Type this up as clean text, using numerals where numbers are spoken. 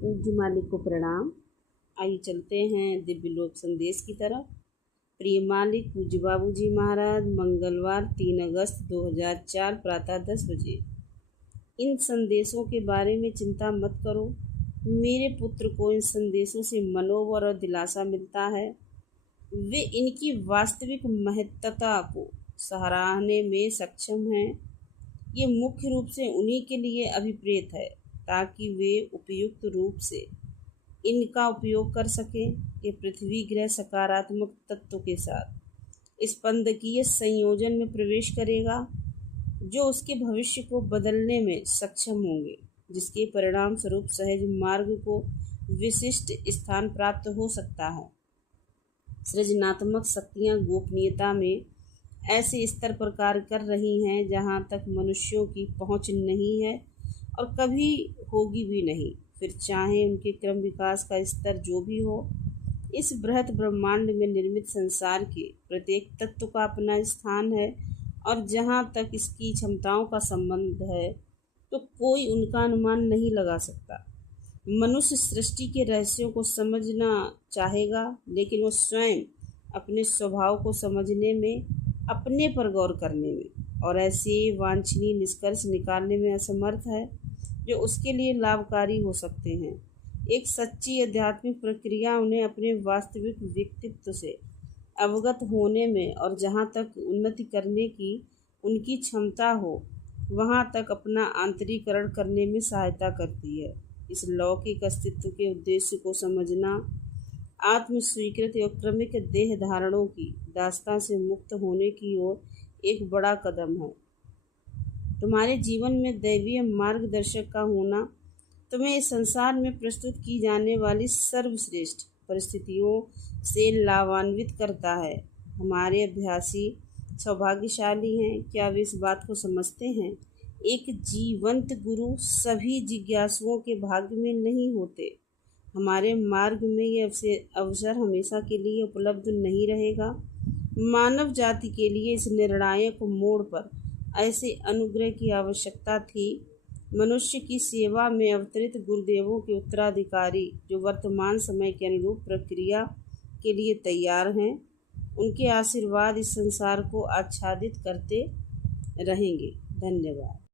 पूज्य मालिक को प्रणाम। आइए चलते हैं दिव्य लोक संदेश की तरफ। प्रिय मालिक पूज्य बाबूजी महाराज, मंगलवार 3 अगस्त 2004 प्रातः 10 बजे। इन संदेशों के बारे में चिंता मत करो। मेरे पुत्र को इन संदेशों से मनोबल और दिलासा मिलता है। वे इनकी वास्तविक महत्ता को सराहने में सक्षम हैं। ये मुख्य रूप से उन्हीं के लिए अभिप्रेत है ताकि वे उपयुक्त रूप से इनका उपयोग कर सकें। ये पृथ्वी ग्रह सकारात्मक तत्व के साथ स्पंदकीय संयोजन में प्रवेश करेगा जो उसके भविष्य को बदलने में सक्षम होंगे, जिसके परिणाम स्वरूप सहज मार्ग को विशिष्ट स्थान प्राप्त हो सकता है। सृजनात्मक शक्तियाँ गोपनीयता में ऐसे स्तर पर कार्य कर रही हैं जहाँ तक मनुष्यों की पहुँच नहीं है और कभी होगी भी नहीं। फिर चाहे उनके क्रम विकास का स्तर जो भी हो, इस बृहत ब्रह्मांड में निर्मित संसार के प्रत्येक तत्व का अपना स्थान है और जहाँ तक इसकी क्षमताओं का संबंध है तो कोई उनका अनुमान नहीं लगा सकता। मनुष्य सृष्टि के रहस्यों को समझना चाहेगा, लेकिन वो स्वयं अपने स्वभाव को समझने में, अपने पर गौर करने में और ऐसे वांछनीय निष्कर्ष निकालने में असमर्थ है जो उसके लिए लाभकारी हो सकते हैं। एक सच्ची आध्यात्मिक प्रक्रिया उन्हें अपने वास्तविक व्यक्तित्व से अवगत होने में और जहाँ तक उन्नति करने की उनकी क्षमता हो वहाँ तक अपना आंतरिकरण करने में सहायता करती है। इस लौकिक अस्तित्व के उद्देश्य को समझना आत्म स्वीकृति और क्रमिक देह धारणों की दास्तां से मुक्त होने की ओर एक बड़ा कदम है। तुम्हारे जीवन में दैवीय मार्गदर्शक का होना तुम्हें इस संसार में प्रस्तुत की जाने वाली सर्वश्रेष्ठ परिस्थितियों से लाभान्वित करता है। हमारे अभ्यासी सौभाग्यशाली हैं। क्या वे इस बात को समझते हैं? एक जीवंत गुरु सभी जिज्ञासुओं के भाग्य में नहीं होते। हमारे मार्ग में यह अवसर हमेशा के लिए उपलब्ध नहीं रहेगा। मानव जाति के लिए इस निर्णायक मोड़ पर ऐसे अनुग्रह की आवश्यकता थी। मनुष्य की सेवा में अवतरित गुरुदेवों के उत्तराधिकारी जो वर्तमान समय के अनुरूप प्रक्रिया के लिए तैयार हैं, उनके आशीर्वाद इस संसार को आच्छादित करते रहेंगे। धन्यवाद।